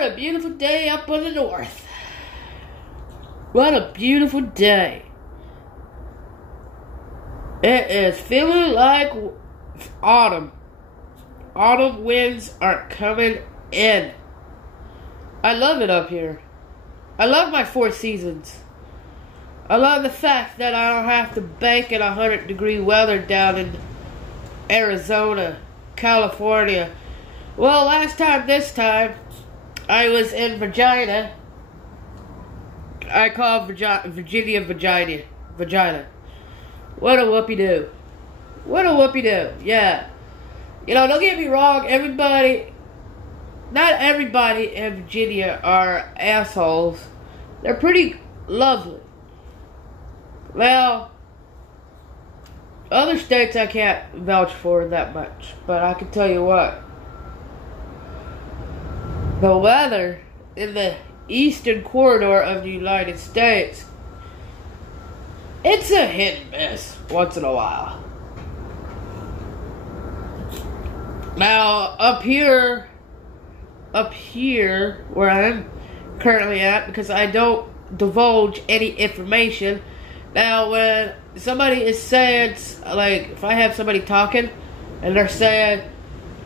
What a beautiful day up in the north. What a beautiful day. It is feeling like autumn. Autumn winds are coming in. I love it up here. I love my 4 seasons. I love the fact that I don't have to bank in 100-degree weather down in Arizona, California. Well, this time, I was in Virginia. I call Virginia vagina. What a whoopie-doo. What a whoopie-doo, yeah. You know, don't get me wrong, not everybody in Virginia are assholes. They're pretty lovely. Well, other states I can't vouch for that much, but I can tell you what. The weather in the eastern corridor of the United States, it's a hit and miss once in a while. Now, up here where I'm currently at, because I don't divulge any information. Now, when somebody is saying, like, if I have somebody talking, and they're saying,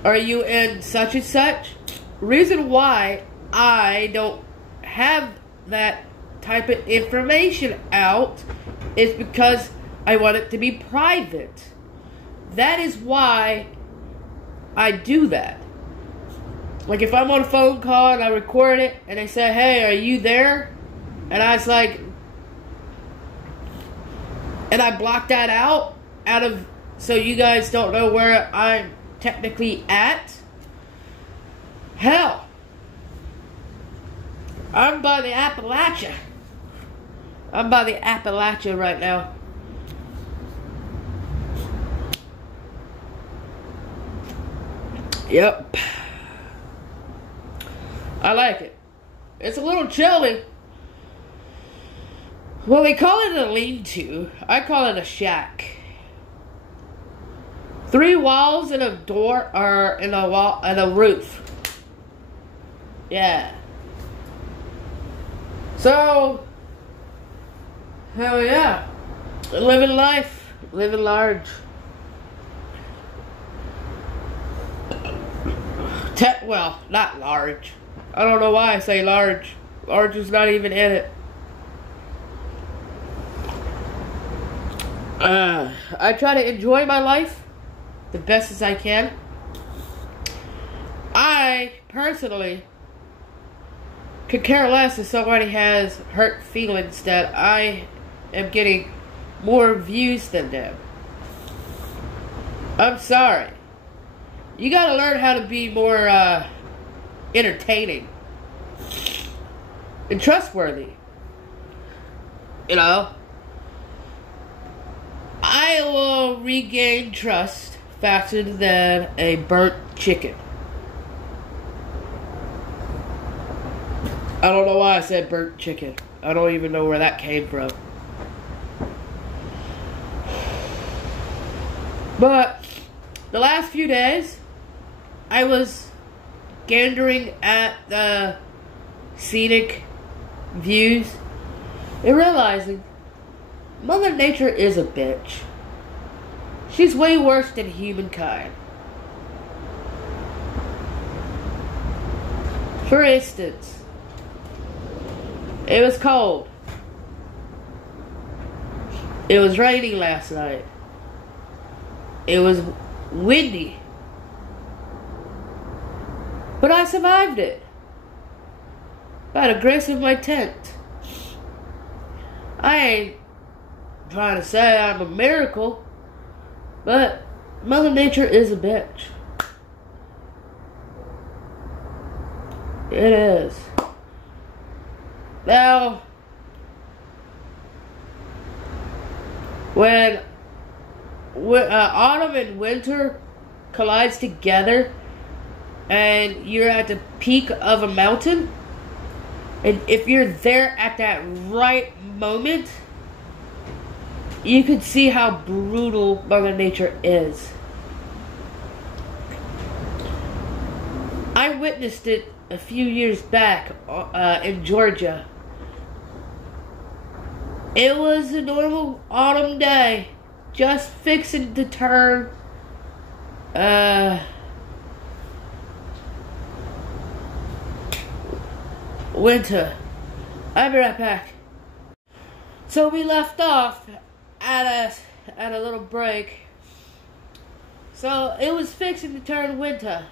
are you in such and such? Reason why I don't have that type of information out is because I want it to be private. That is why I do that. Like, if I'm on a phone call and I record it and they say, hey, are you there? And I was like, and I block that out of, so you guys don't know where I'm technically at. Hell, I'm by the Appalachia. I'm by the Appalachia right now. Yep. I like it. It's a little chilly. Well, they call it a lean-to. I call it a shack. 3 walls and a door, or in a wall and a roof. Yeah. So, hell yeah. Living life. Living large. Well, not large. I don't know why I say large. Large is not even in it. I try to enjoy my life the best as I can. I, personally, could care less if somebody has hurt feelings that I am getting more views than them. I'm sorry. You gotta learn how to be more, entertaining and trustworthy. You know? I will regain trust faster than a burnt chicken. I don't know why I said burnt chicken. I don't even know where that came from. But the last few days, I was gandering at the scenic views and realizing Mother Nature is a bitch. She's way worse than humankind. For instance, it was cold. It was raining last night. It was windy. But I survived it by the grace of my tent. I ain't trying to say I'm a miracle, but Mother Nature is a bitch. It is. Now, when autumn and winter collides together, and you're at the peak of a mountain, and if you're there at that right moment, you can see how brutal Mother Nature is. I witnessed it a few years back in Georgia. It was a normal autumn day, just fixing to turn winter. I'll be right back. So we left off at a little break. So it was fixing to turn winter.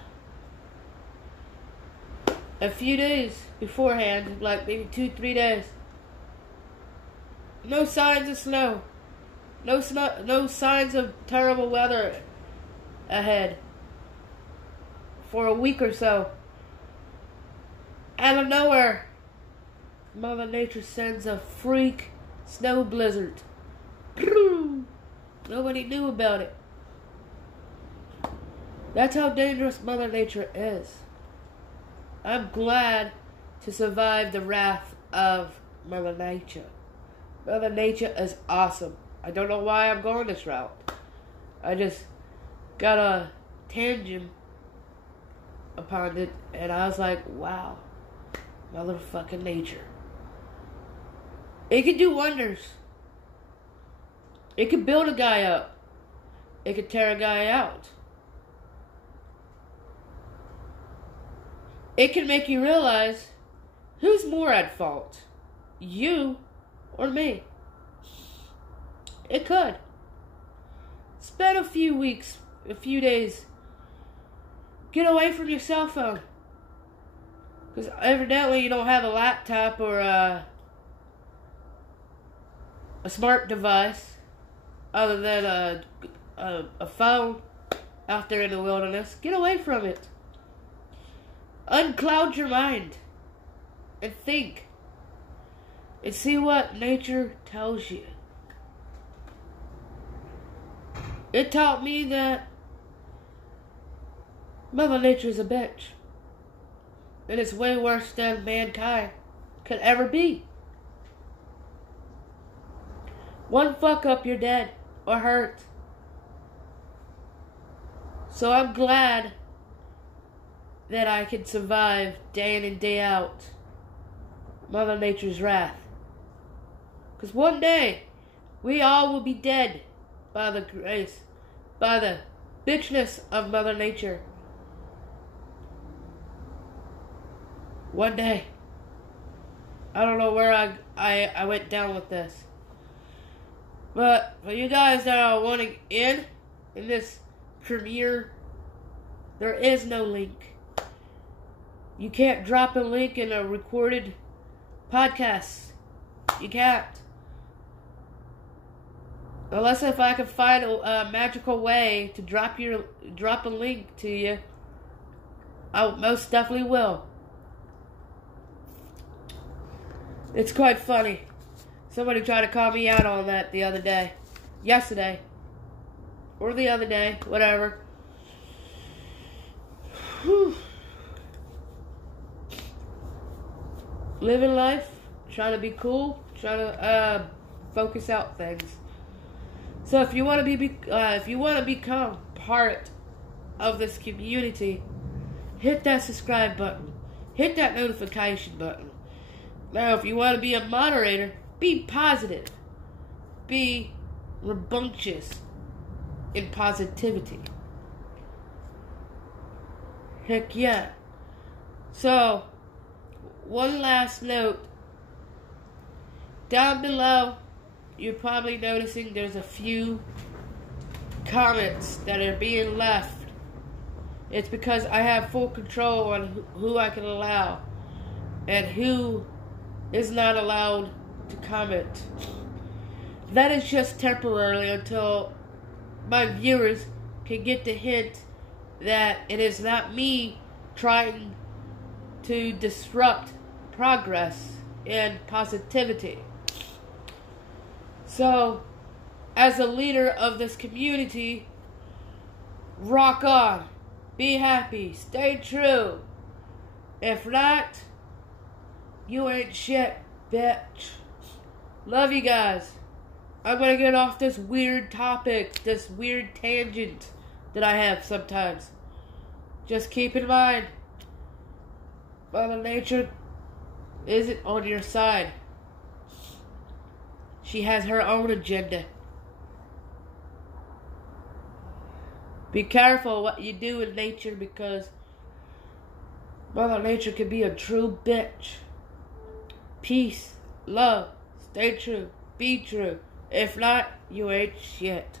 A few days beforehand, like maybe 2-3 days. No signs of snow. No signs of terrible weather ahead for a week or so. Out of nowhere, Mother Nature sends a freak snow blizzard. Nobody knew about it. That's how dangerous Mother Nature is. I'm glad to survive the wrath of Mother Nature. Mother Nature is awesome. I don't know why I'm going this route. I just got a tangent upon it, and I was like, wow, motherfucking nature. It can do wonders. It can build a guy up. It can tear a guy out. It can make you realize who's more at fault, you or me. It could. Spend a few weeks, a few days. Get away from your cell phone. Because evidently you don't have a laptop or a smart device other than a phone out there in the wilderness. Get away from it. Uncloud your mind and think and see what nature tells you. It taught me that Mother Nature is a bitch, and it's way worse than mankind could ever be. One fuck up, you're dead or hurt. So I'm glad that I can survive day in and day out Mother Nature's wrath. Because one day, we all will be dead by the grace, by the bitchness of Mother Nature. One day. I don't know where I went down with this. But for you guys that are wanting in this premiere, there is no link. You can't drop a link in a recorded podcast. You can't. Unless if I can find a magical way to drop a link to you, I most definitely will. It's quite funny. Somebody tried to call me out on that the other day. Yesterday. Or the other day. Whatever. Whew. Living life. Trying to be cool. Trying to focus out things. So if you want to become part of this community, hit that subscribe button. Hit that notification button. Now, if you want to be a moderator, be positive. Be rambunctious in positivity. Heck yeah. So, one last note. Down below, you're probably noticing there's a few comments that are being left. It's because I have full control on who I can allow and who is not allowed to comment. That is just temporarily until my viewers can get the hint that it is not me trying to disrupt progress and positivity. So, as a leader of this community, rock on, be happy, stay true. If not, you ain't shit, bitch. Love you guys. I'm gonna get off this weird topic, this weird tangent that I have sometimes. Just keep in mind, Mother Nature isn't on your side. She has her own agenda. Be careful what you do in nature, because Mother Nature can be a true bitch. Peace, love, stay true, be true. If not, you ain't shit.